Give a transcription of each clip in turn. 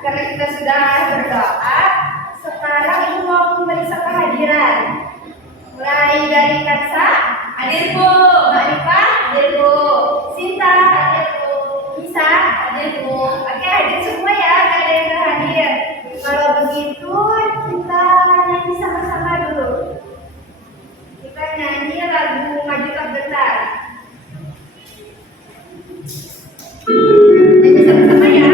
karena kita sudah berdoa, sekarang Ibu mau memeriksa kehadiran. Mulai dari Kansa, hadir Bu. Mbak Rifa, hadir Bu. Sinta, hadir Bu. Nisa, hadir Bu. Oke, hadir semua ya, gak ada yang gak hadir. Kalau begitu, kita nyanyi sama-sama dulu. Kita nyanyi lagu Maju Tak Bentar. Nyanyi sama-sama ya.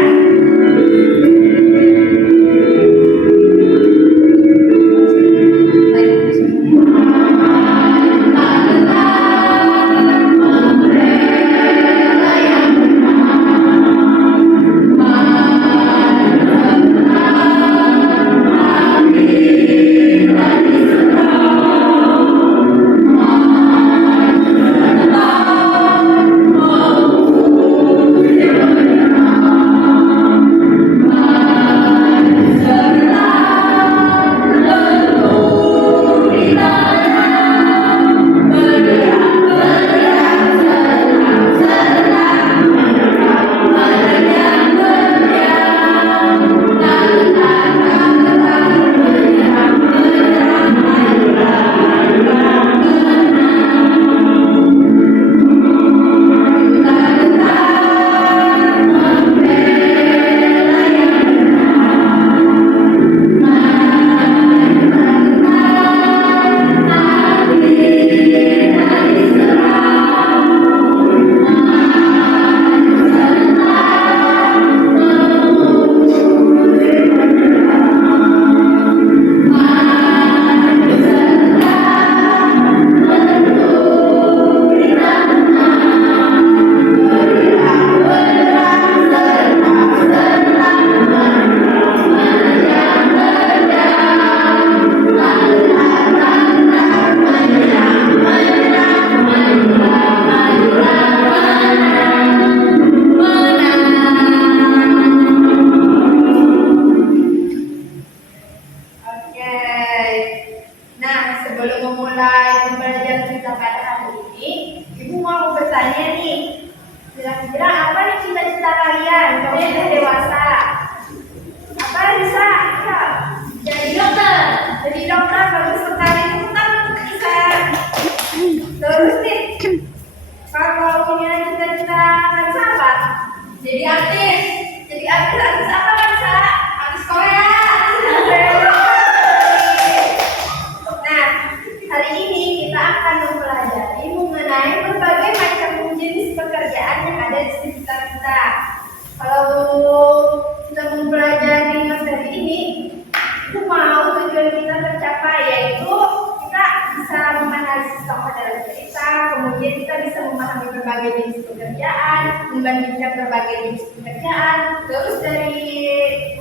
Membandingkan berbagai jenis pekerjaan, terus dari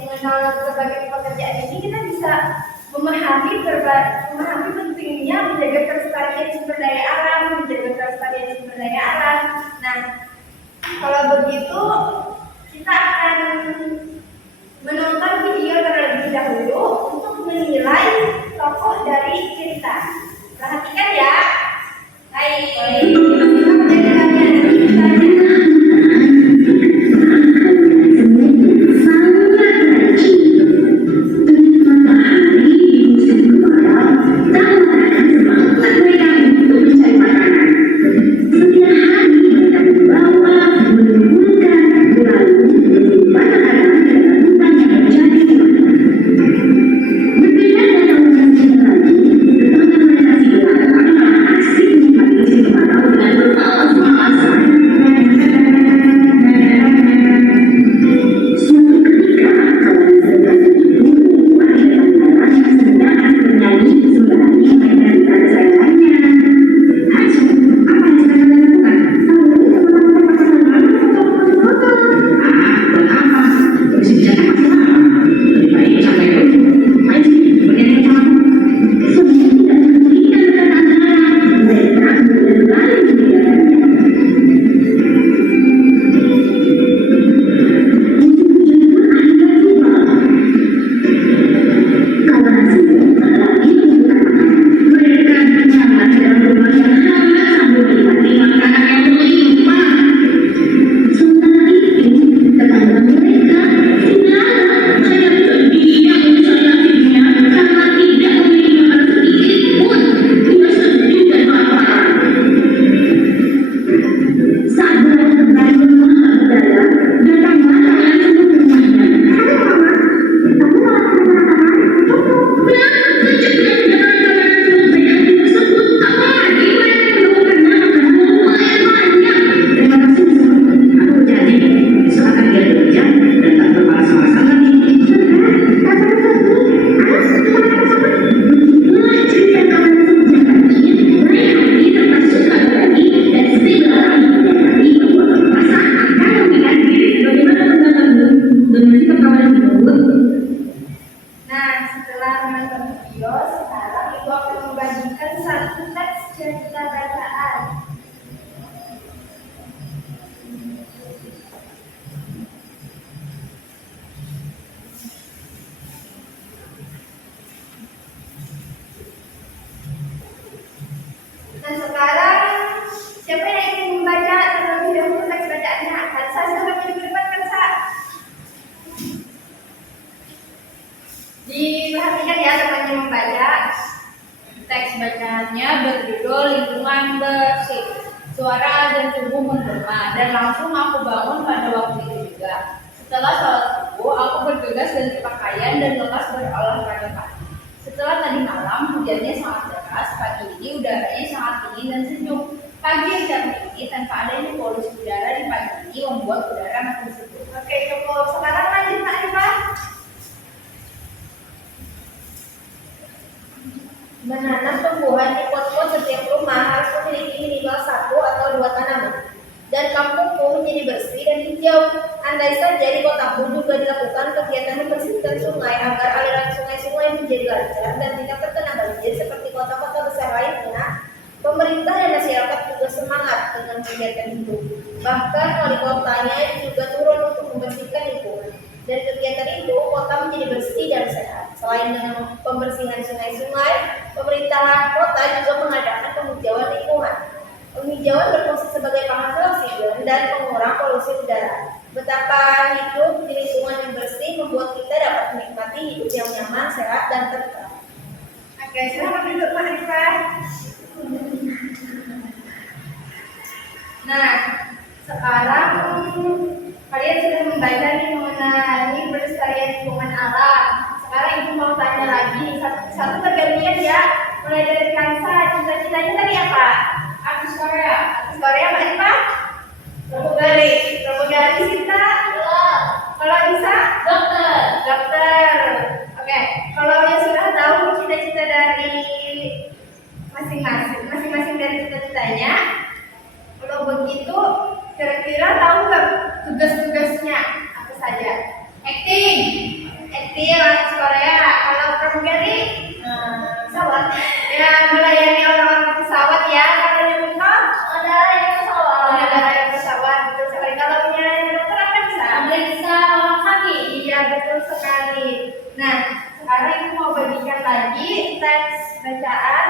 mengenal berbagai pekerjaan ini kita bisa memahami pentingnya menjaga kelestarian sumber daya alam, Nah, kalau begitu kita akan menonton video terlebih dahulu untuk menilai tokoh dari cerita. Perhatikan ya. Baik. Mana Perhatikan ya temannya membaca. Teks bacaannya berjudul Lingkungan Bersih. Suara dan tubuh menggema dan langsung aku bangun pada waktu itu juga. Setelah sholat subuh, aku bergegas ganti pakaian dan lekas berolahraga pagi. Setelah tadi malam, hujannya sangat deras. Pagi ini udaranya sangat dingin dan sejuk. Pagi yang cerah ini tanpa adanya polusi udara di pagi ini membuat udara makin sejuk. Oke, cukup. Sekarang lanjut Pak Rifah. Menanam tumbuhan di pot-pot setiap rumah harus memiliki minimal 1 atau 2 tanaman. Dan kampungku menjadi bersih dan hijau. Andai saja di kotaku juga dilakukan kegiatan membersihkan sungai agar aliran sungai-sungai menjadi lancar dan tidak terkena banjir seperti kota-kota besar lainnya. Pemerintah dan masyarakat juga semangat dengan kegiatan itu. Bahkan wali kotanya juga turun untuk membersihkan lingkungan. Dari kegiatan itu, kota menjadi bersih dan sehat. Selain dengan pembersihan sungai-sungai, pemerintah kota juga mengadakan penghijauan lingkungan. Penghijauan berfungsi sebagai penghasil oksigen dan pengurang polusi udara. Betapa hidup di lingkungan yang bersih membuat kita dapat menikmati hidup yang nyaman, sehat, dan tentram. Oke, selamat duduk Pak Rifah. Nah, sekarang kalian sudah membaca nih mengenai pelestarian lingkungan alam. Sekarang ibu mau tanya lagi satu bergantian ya. Mulai dari Kansa, cita-citanya tadi apa? Artis Korea. Artis Korea Mbak Rifah? Pramugari Sinta? Kalau bisa? Dokter. Oke. Kalau yang sudah tahu cita-cita dari masing-masing dari cita-citanya, kalau begitu kira-kira tahu nggak tugas-tugasnya apa saja? Acting artis Korea. Kalau pramugari pesawat, ya melayani orang-orang pesawat ya. Kalau yang betul adalah yang pesawat. Betul sekali. Kalau punya dokter apa bisa? Meriksa orang sakit. Iya betul sekali. Nah sekarang ibu mau bagikan lagi teks bacaan.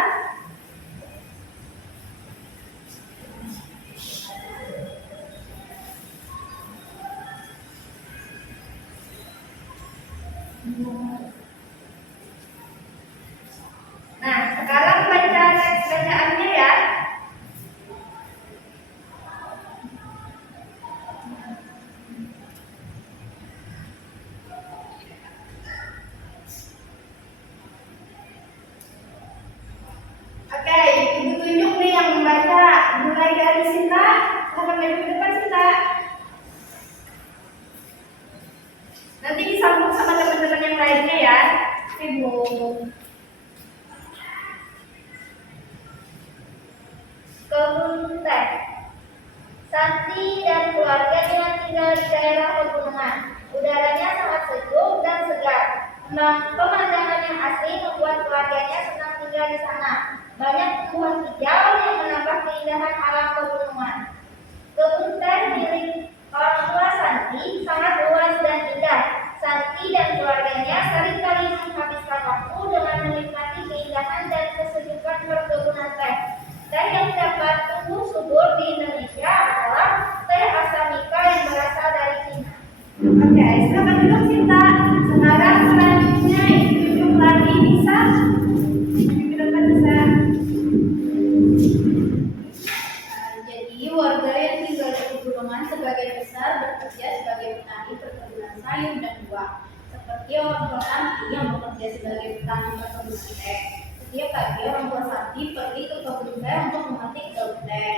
Nah, sekarang baca teks bacaannya ya. Oke, ibu tunjuk nih yang membaca. Mulai dari Sinta, silakan maju ke depan Sinta. Nanti disambung sama teman-teman yang lainnya ya. Ibu. Kebun teh. Santi dan keluarganya tinggal di daerah pegunungan. Udaranya sangat sejuk dan segar. Pemandangan yang asri membuat keluarganya senang tinggal di sana. Banyak tumbuhan hijau yang menambah keindahan alam pegunungan. Kebun teh milik orang tua Santi sangat luas dan indah. Santi dan keluarganya seringkali menghabiskan waktu dengan menikmati keindahan dan kesejukan perkebunan teh. Teh yang dapat tumbuh subur di Indonesia adalah teh Arabica yang berasal dari Cina. Oke, selamat duduk Sinta. Sekarang selanjutnya duduk lagi bisa. Jadi warga yang tinggal di pegunungan sebagian besar bekerja sebagai petani perkebunan sayur dan buah. Seperti orang tua Santi yang bekerja sebagai petani perkebunan teh. Setiap pagi orang tua Santi pergi ke kebun teh untuk memetik daun teh.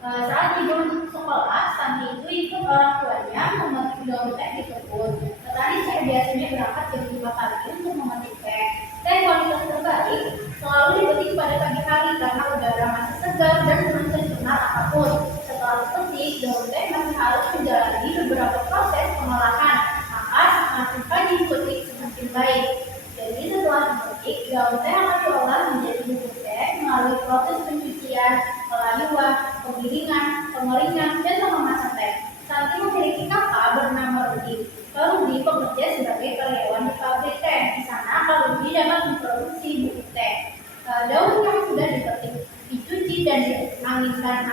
Saat libur sekolah, Santi itu ikut orang tuanya memetik daun teh di kebun. Petani teh biasanya berangkat jam 5 pagi untuk memetik teh. Teh kualitas terbaik selalu dipetik pada pagi hari karena udara masih segar dan belum terkena apapun. Setelah dipetik, daun teh masih harus menjalani beberapa proses pengolahan. Maka semakin pagi dipetik semakin baik. Jadi setelah dipetik, daun teh akan diolah menjadi bubuk teh melalui proses pencucian, pelayuan, penggilingan, pengeringan, dan pengemasan teh. Santi memiliki kakak bernama Rudi. Rudi bekerja sebagai karyawan di pabrik teh. Di sana, Rudi dapat memproduksi bubuk teh. Daun yang sudah dipetik, dicuci dan dianginkan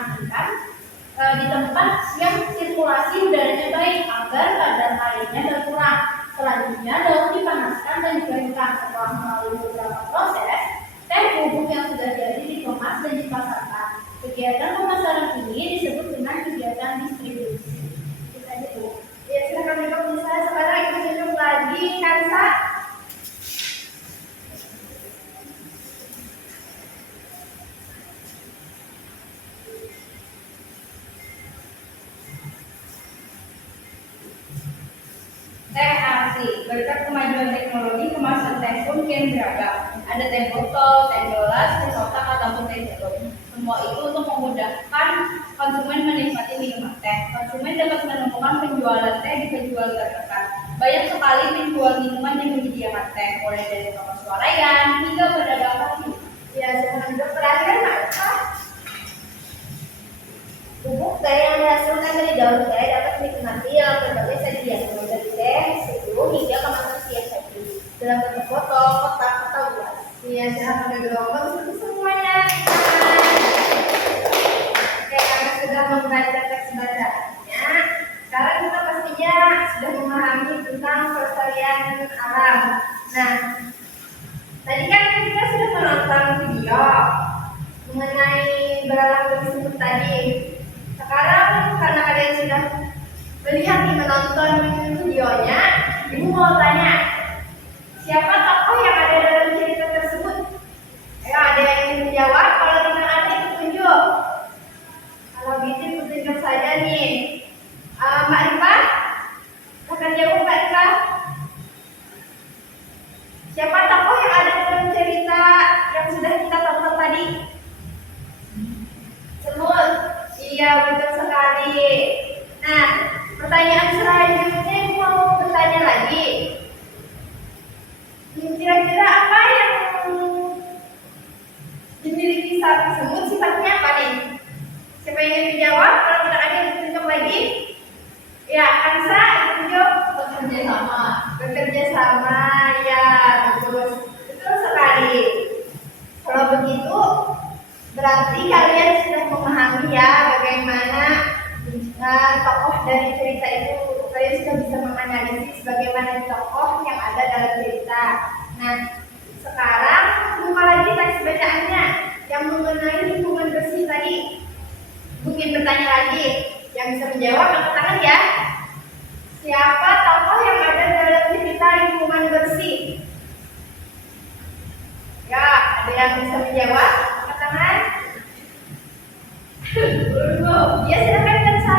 di tempat yang sirkulasi udaranya baik agar kadar airnya berkurang. Selanjutnya daun dipanaskan dan dikeringkan. Setelah melalui Kansa. Teh Asi, berkat kemajuan teknologi kemasan teh pun kian beragam. Ada teh botol, teh gelas, teh kotak ataupun teh jarum. Semua itu untuk memudahkan konsumen menikmati minuman teh. Konsumen dapat menemukan penjualan teh di penjual terdekat. Banyak sekali penjual minuman yang menyediakan teh, mulai dari toko swalayan hingga pedagang kaki. Ya, jangan berperhatian apa? Bubuk teh yang dihasilkan dari daun teh dapat dinikmati dalam berbagai sajian, mulai dari teh, seduh, hingga kemasan siap saji dalam bentuk botol, kotak, atau gelas. Iya, jangan pakai gelombang seperti semuanya. Oke, kami sudah membaca teks bacaannya. Sekarang kita pastinya sudah memahami tentang pelestarian alam. Nah, tadi kan kita sudah menonton video mengenai belalang bersih tadi. Sekarang karena kalian sudah melihat nih menonton videonya, ibu mau tanya, siapa tokoh yang ada dalam cerita tersebut? Ayo, ada yang ingin menjawab? Kalau tidak ada, tunjuk. Kalau gitu tunjuk saja nih. Mbak Rifa, akan jawab Mbak Rifa. Siapa tokoh yang ada dalam cerita yang sudah kita tonton tadi? Semut. Iya, betul sekali. Nah, pertanyaan selanjutnya mau bertanya lagi. Kira-kira apa yang dimiliki sapi semut, sifatnya apa nih? Siapa yang ingin menjawab? Kalau tidak ada yang ditunjuk lagi. Ya, Kansa ditunjuk. Bekerja sama. Bekerja sama, ya betul. Betul sekali. Kalau begitu, berarti kalian sudah memahami ya bagaimana tokoh dari cerita itu. Kalian sudah bisa menganalisis bagaimana tokoh yang ada dalam cerita. Nah, sekarang buka lagi teks bacaannya yang mengenai lingkungan bersih tadi. Mungkin bertanya lagi, yang bisa menjawab angkat tangan ya. Siapa tokoh yang ada dalam cerita lingkungan bersih? Ya, ada yang bisa menjawab? Angkat tangan. Ya, silakan Kansa.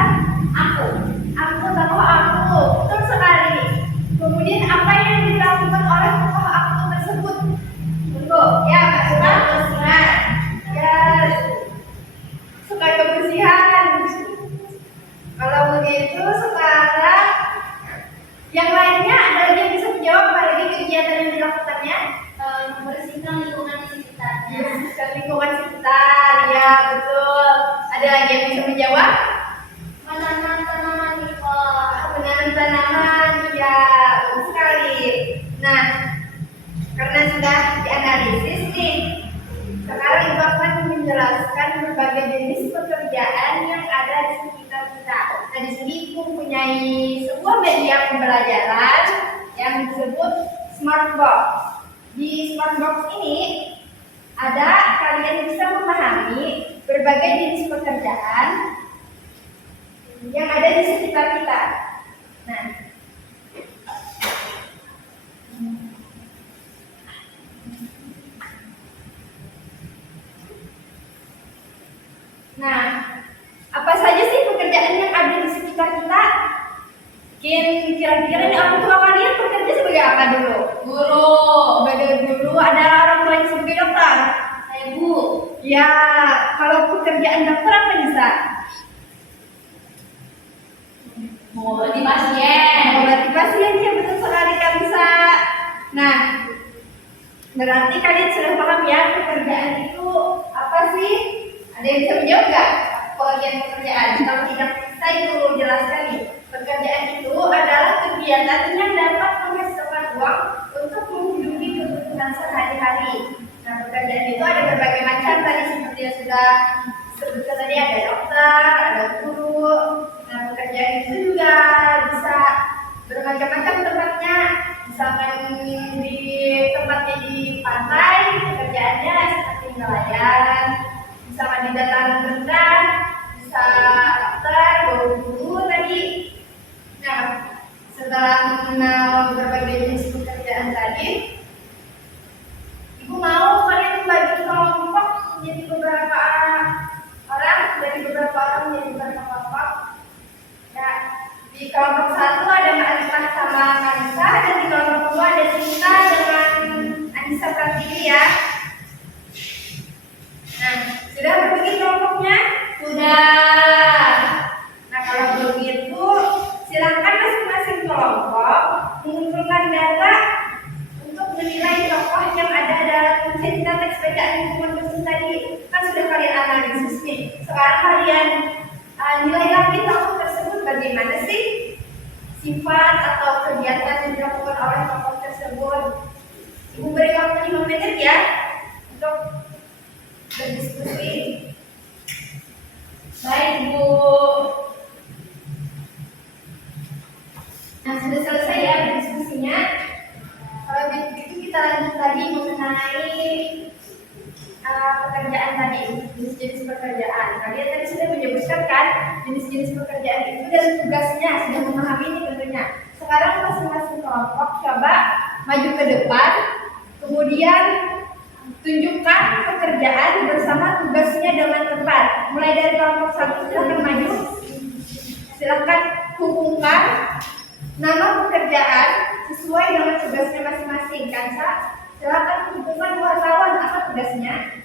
Aku tokoh aku. Betul sekali. Kemudian apa yang dilakukan oleh tokoh aku tersebut? Tunggu, ya Mbak Sura, kebersihan. Ya, suka kebersihan. Kalau begitu sekarang yang lainnya ada lagi yang bisa menjawab apa lagi kegiatan yang dilakukannya? Membersihkan lingkungan di sekitarnya. Membersihkan lingkungan sekitar, ya betul. Ada lagi yang bisa menjawab? Menanam tanaman di pot. Menanam tanaman, ya betul sekali. Nah, karena sudah dianalisis nih, sekarang Ibu akan menjelaskan berbagai jenis pekerjaan yang ada di sekitar kita. Nah, di sini Ibu mempunyai sebuah media pembelajaran yang disebut Smart Box. Di Smart Box ini ada kalian bisa memahami berbagai jenis pekerjaan yang ada di sekitar kita. Nah, apa saja sih pekerjaan yang ada di sekitar kita? Kira-kira nih orang tua kalian bekerja sebagai apa dulu? Guru. Sebagai guru, ada orang tua yang sebagai dokter. Saya Bu. Ya, kalau pekerjaan dokter apa bisa? Mengobati pasien. Mengobati pasien, ya betul sekali Kak bisa. Nah, berarti kalian sudah paham ya pekerjaan itu apa sih? Ada yang bisa menjawab nggak? Pekerjaan. Kalau tidak, saya itu jelaskan nih. Pekerjaan itu adalah kegiatan yang dapat menghasilkan uang untuk menghidupi kebutuhan sehari-hari. Nah, pekerjaan itu ada berbagai macam tadi seperti yang sudah disebutkan tadi, ada dokter, ada guru. Nah, pekerjaan itu juga bisa bermacam-macam tempatnya. Misalkan di tempatnya di pantai, pekerjaannya seperti nelayan. Misalkan di dataran rendah, bisa dokter, guru tadi. Nah, setelah mengenal berbagai jenis mengumpulkan data untuk menilai tokoh yang ada dalam cerita teks bacaan lingkungan dosen tadi. Kan sudah kalian analisis nih. Sekarang kalian nilai lagi tokoh tersebut bagaimana sih sifat atau kegiatan yang dilakukan oleh tokoh tersebut. Ibu beri waktu 5 menit ya untuk berdiskusi. Baik Bu. Nah, sudah selesai ya diskusinya. Kalau begitu kita lanjut lagi mengenai pekerjaan tadi, jenis-jenis pekerjaan. Kalian tadi sudah menyebutkan kan jenis-jenis pekerjaan itu dan tugasnya, sudah memahami ini tentunya. Sekarang masing-masing kelompok coba maju ke depan, kemudian tunjukkan pekerjaan bersama tugasnya dengan tepat. Mulai dari kelompok 1, silahkan maju. Silahkan hubungkan nama pekerjaan sesuai dengan tugasnya masing-masing. Kansa, silahkan hubungkan wartawan apa tugasnya?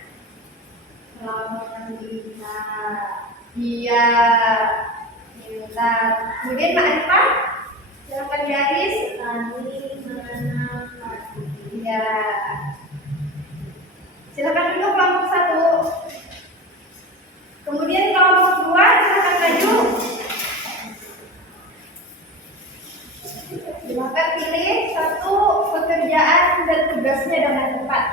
Iya, minta. Kemudian Mbak Arifah, silahkan garis. Iya. Silakan duduk kelompok 1. Kemudian kelompok 2 silakan maju. Silakan pilih satu pekerjaan dan tugasnya dengan tepat.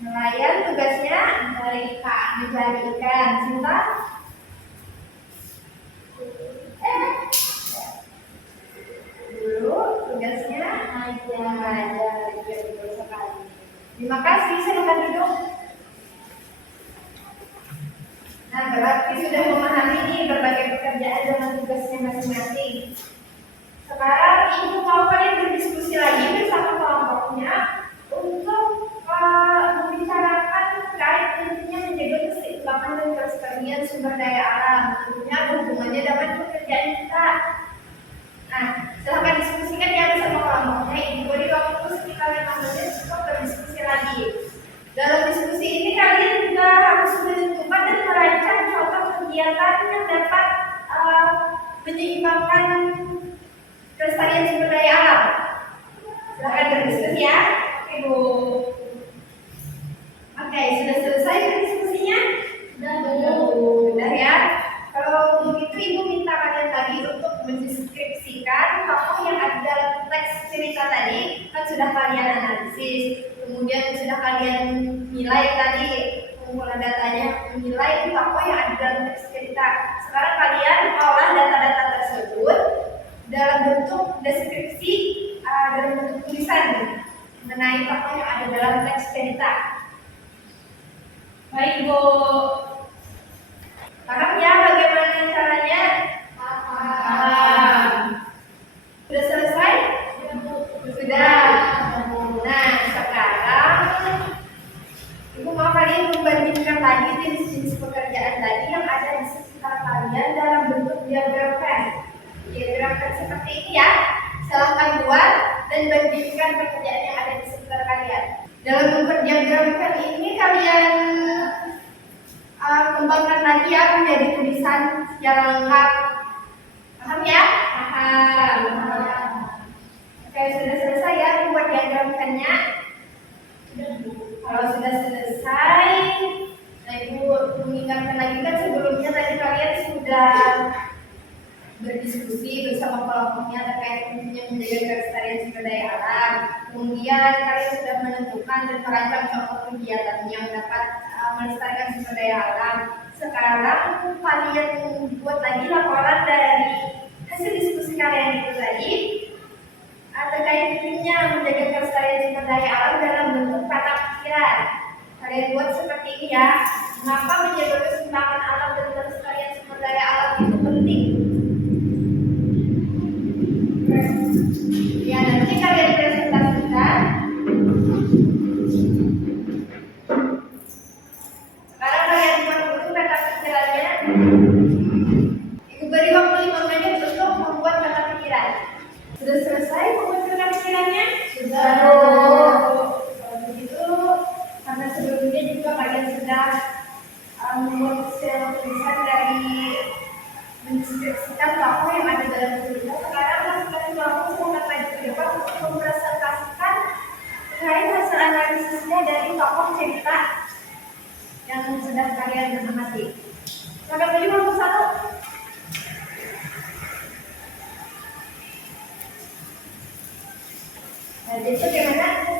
Nelayan tugasnya mencari ikan. Cinta? Dulu tugasnya mengajar. Betul sekali. Terima kasih, silakan duduk. Nah, berarti sudah memahami nih berbagai pekerjaan dengan tugasnya masing-masing. Sekarang ibu mau kalian berdiskusi lagi bersama kelompoknya untuk membicarakan terkait pentingnya menjaga keseimbangan dan kelestarian sumber daya alam. Tentunya ada hubungannya dengan pekerjaan kita. Nah, silahkan diskusikan ya bersama kelompoknya. Ibu beri waktu sekitar 5 menit untuk berdiskusi lagi. Dalam diskusi ini kalian juga harus menentukan dan merancang contoh kegiatan yang dapat menyeimbangkan kelestarian sumber daya alam. Silahkan berdiskusi ya, Ibu. Oke, sudah selesai diskusinya? Sudah ya. Kalau begitu Ibu minta kalian tadi untuk mendeskripsikan tokoh yang ada dalam teks cerita tadi. Kan sudah kalian analisis, kemudian sudah kalian nilai tadi pengumpulan datanya, menilai tokoh yang ada dalam teks cerita. Sekarang kalian olah data-data tersebut dalam bentuk deskripsi, dalam bentuk tulisan mengenai tokoh yang ada dalam teks cerita. Baik Bu. Paham ya bagaimana caranya? Paham. Sudah selesai? Sudah. Nah, sekarang Ibu mau kalian membandingkan lagi jenis-jenis pekerjaan tadi yang ada di sekitar kalian dalam bentuk diagram kan. Diagram kan seperti ini ya. Silahkan buat dan bandingkan pekerjaan yang ada di sekitar kalian. Dalam memperdiagramkan ini kalian kembangkan lagi ya menjadi tulisan secara lengkap. Paham ya? Paham. Oke, sudah selesai ya membuat diagramkannya. Kalau sudah selesai, nah Ibu mengingatkan lagi kan sebelumnya tadi kalian sudah berdiskusi bersama kelompoknya terkait pentingnya menjaga kelestarian sumber daya alam. Kemudian kalian sudah menentukan dan merancang contoh kegiatan yang dapat melestarikan sumber daya alam. Sekarang kalian buat lagi laporan dari hasil diskusi kalian itu tadi terkait pentingnya menjaga kelestarian sumber daya alam dalam bentuk kata pikiran. Kalian buat seperti ini ya. Mengapa menjaga keseimbangan alam dan kelestarian sumber daya alam itu penting? Ya, nanti kalian presentasikan. Sekarang kalian buat dulu kata pikirannya. Ibu beri waktu 5 menit untuk membuat kata pikiran. Sudah selesai membuat kata pikirannya? Sudah. Kalau begitu, karena sebelumnya juga kalian sudah membuat tulisan dari mendeskripsikan tokoh yang ada dalam cerita. Sekarang masing-masing kelompok silahkan maju Jadi bagaimana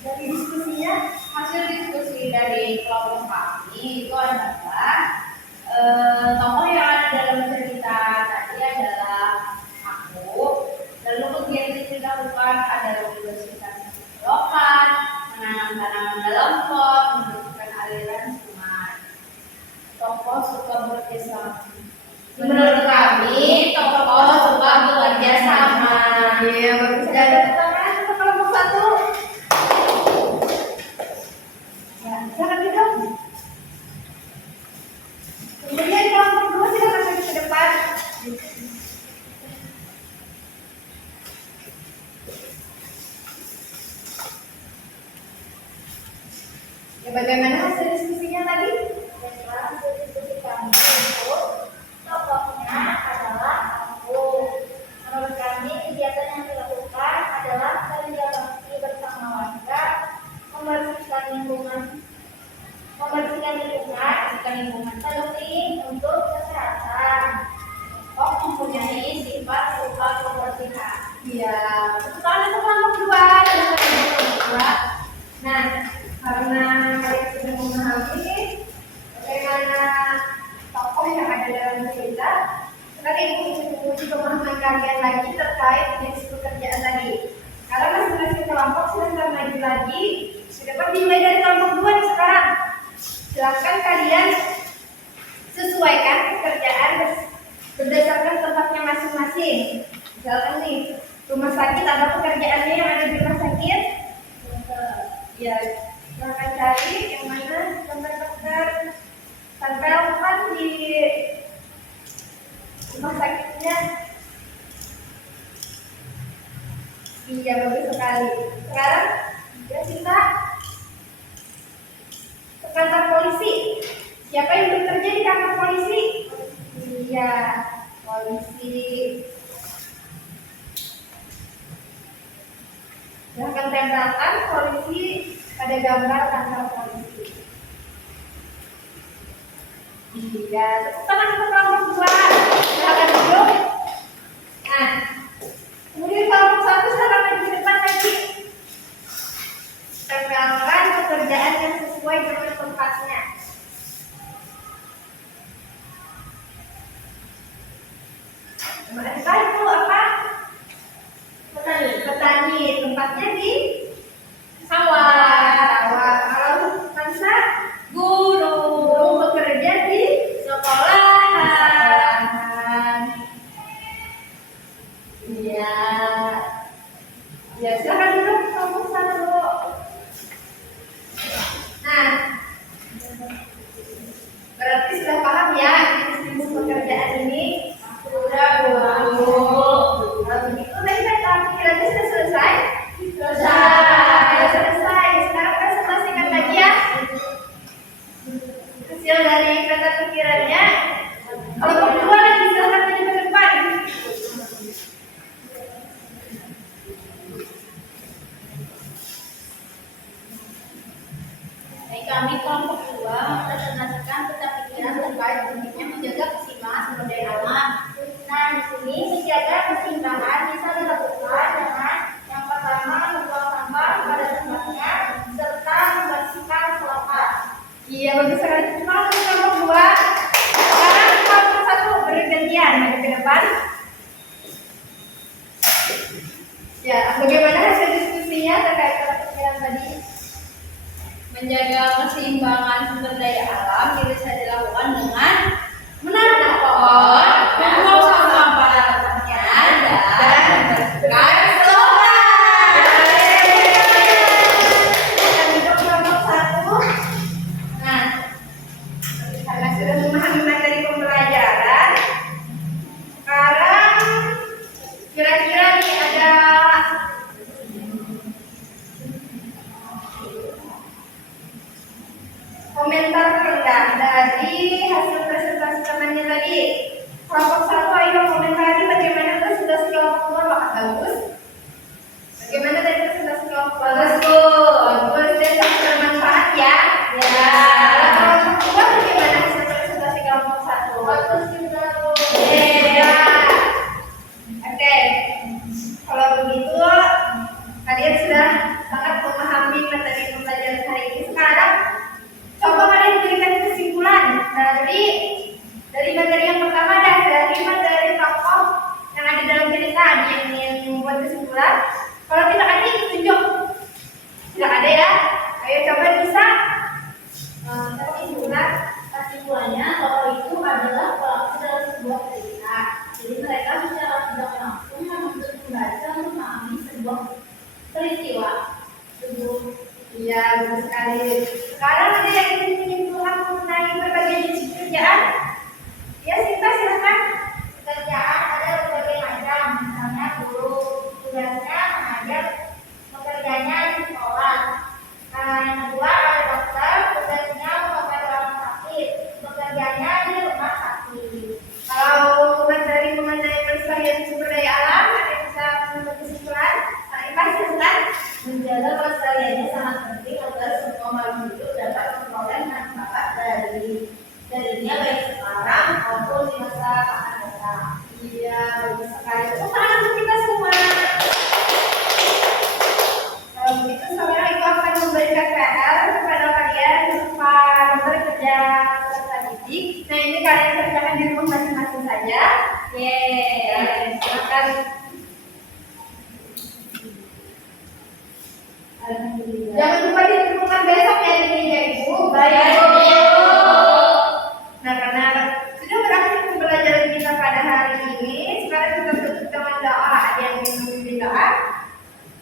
dari diskusinya? Hasil diskusi dari kelompok kami itu adalah tokoh yang ada dalam cerita tadi adalah aku. Lalu kegiatan yang dilakukan adalah membersihkan selokan, menanam tanaman dalam pot, membersihkan aliran sungai. Tokoh suka bekerja. Menurut kami, tokoh suka bekerja sama. Iya, bagus sekali. Tangan untuk kelompok satu. Ya, jangan duduk. Kemudian kelompok dua silakan maju ke depan. Ya, bagaimana hasil diskusinya tadi? Hasil diskusi kami itu tokohnya adalah aku. Menurut kami kegiatan yang dilakukan adalah kerja bakti bersama warga, membersihkan lingkungan, penting untuk kesehatan. Tokoh mempunyai sifat suka kebersihan. Iya, sekarang itu kelompok dua, kelompok dua. Nah, karena kalian sudah memahami bagaimana tokoh yang ada dalam cerita, sekarang ibu ingin menguji pemahaman kalian lagi terkait jenis pekerjaan tadi. Kalau masing-masing kelompok silahkan maju lagi. Sudah dimulai dari kelompok dua nih sekarang. Silahkan kalian sesuaikan pekerjaan berdasarkan tempatnya masing-masing. Misalkan nih, rumah sakit ada pekerjaannya yang ada di rumah sakit. Ya, silahkan cari yang mana dokter tempelkan di rumah sakitnya. Iya, bagus sekali. Sekarang ya kita ke kantor polisi. Siapa yang bekerja di kantor polisi? Iya, polisi. Silahkan tempelkan polisi pada gambar kantor polisi. Iya, tepuk tangan untuk kelompok dua. Silahkan duduk. Nah, kemudian kelompok satu silahkan maju ke depan lagi. Tempelkan pekerjaan yang sesuai dengan tempatnya. Apa itu apa? Petani. Tempatnya di sawah. Kalau Kansa guru bekerja di sekolahan. Iya. Ya, silakan duduk kelompok satu. Nah, berarti sudah paham ya jenis pekerjaan ini? Sudah, Bu. Kalau begitu tadi pikirannya sudah selesai? Selesai. Sekarang presentasikan lagi ya hasil dari kata pikirannya. Kalau berdua lagi silahkan maju ke depan. Baik, kami kelompok dua mempresentasikan peta pikiran terkait pentingnya menjaga keseimbangan sumber daya alam. Nah, di sini menjaga keseimbangan bisa dilakukan dengan yang pertama membuang sampah pada tempatnya serta membersihkan selokan. Iya, bagus sekali. Terima kasih kelompok dua. Sekarang kelompok satu bergantian maju ke depan. Ya, bagaimana hasil diskusinya terkait kata pikiran tadi? Menjaga keseimbangan sumber daya alam bisa dilakukan dengan menanam pohon, membuang sampah pada tempatnya, dan membersihkan selokan. Kita duduk kelompok satu. Nah, karena sudah memahami materi pembelajaran, sekarang kira-kira nih ada komentar enggak dari hasil presentasi temannya tadi? Kelompok satu, ayo kesimpulan? Kalau tidak ada, ikut tunjuk. Tidak ada ya? Ayo coba bisa. Kesimpulannya tokoh itu adalah pelaku dalam sebuah cerita. Jadi mereka secara tidak langsung menuntut membaca memahami sebuah peristiwa. Iya, betul sekali. Sekarang ada yang ingin menyimpulkan mengenai berbagai jenis pekerjaan? Ya, Sinta silakan. Pekerjaan ada berbagai macam, misalnya guru, tugasnya mengajar, pekerjaannya di sekolah. Yang kedua ada dokter, tugasnya mengobati orang sakit, pekerjaannya di rumah sakit. Kalau materi mengenai pelestarian sumber daya alam, ada yang bisa membuat kesimpulan? Pak Ipas silakan. Menjaga kelestariannya sangat penting agar semua makhluk hidup dapat memperoleh manfaat darinya baik sekarang maupun di masa akan datang. Iya, bagus sekali. Tepuk tangan untuk kita semua. Kalau begitu, saudara ibu akan memberikan PR kepada kalian berupa lembar kerja peserta didik. Nah, ini kalian kerjakan di rumah masing-masing saja. Yeay, silakan. Alhamdulillah. Jangan lupa ditemukan besok ya ini ya ibu. Baik, Bu. Bu. Nah, karena sudah berakhir pembelajaran kita pada hari ini, sekarang kita tutup dengan doa. Ada yang ingin memimpin doa?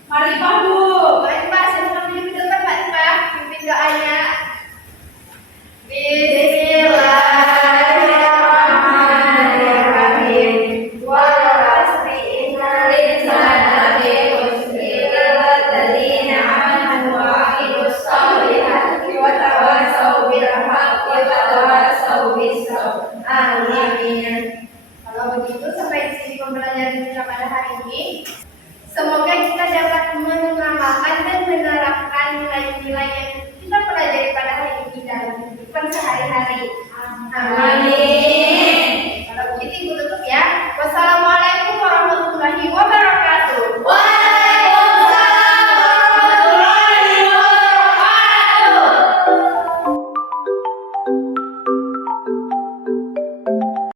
Mari Pak Bu. Baik Pak, silakan memimpin doa Pak Pak. Pimpin doanya. Bismillahirrahmanirrahim. Wal-'asri innal insana lafi khusr illa alladziina aamanu wa 'amilus shalihati wa tawassaw bil haqqi wa tawassaw bis sabr. Amin. Kalau begitu sampai di sini pembelajaran kita pada hari ini. Semoga kita dapat mengamalkan dan menerapkan nilai-nilai yang kita pelajari pada hari ini dalam kehidupan sehari-hari. Amin. Kalau begitu ibu tutup ya. Wassalamualaikum warahmatullahi wabarakatuh.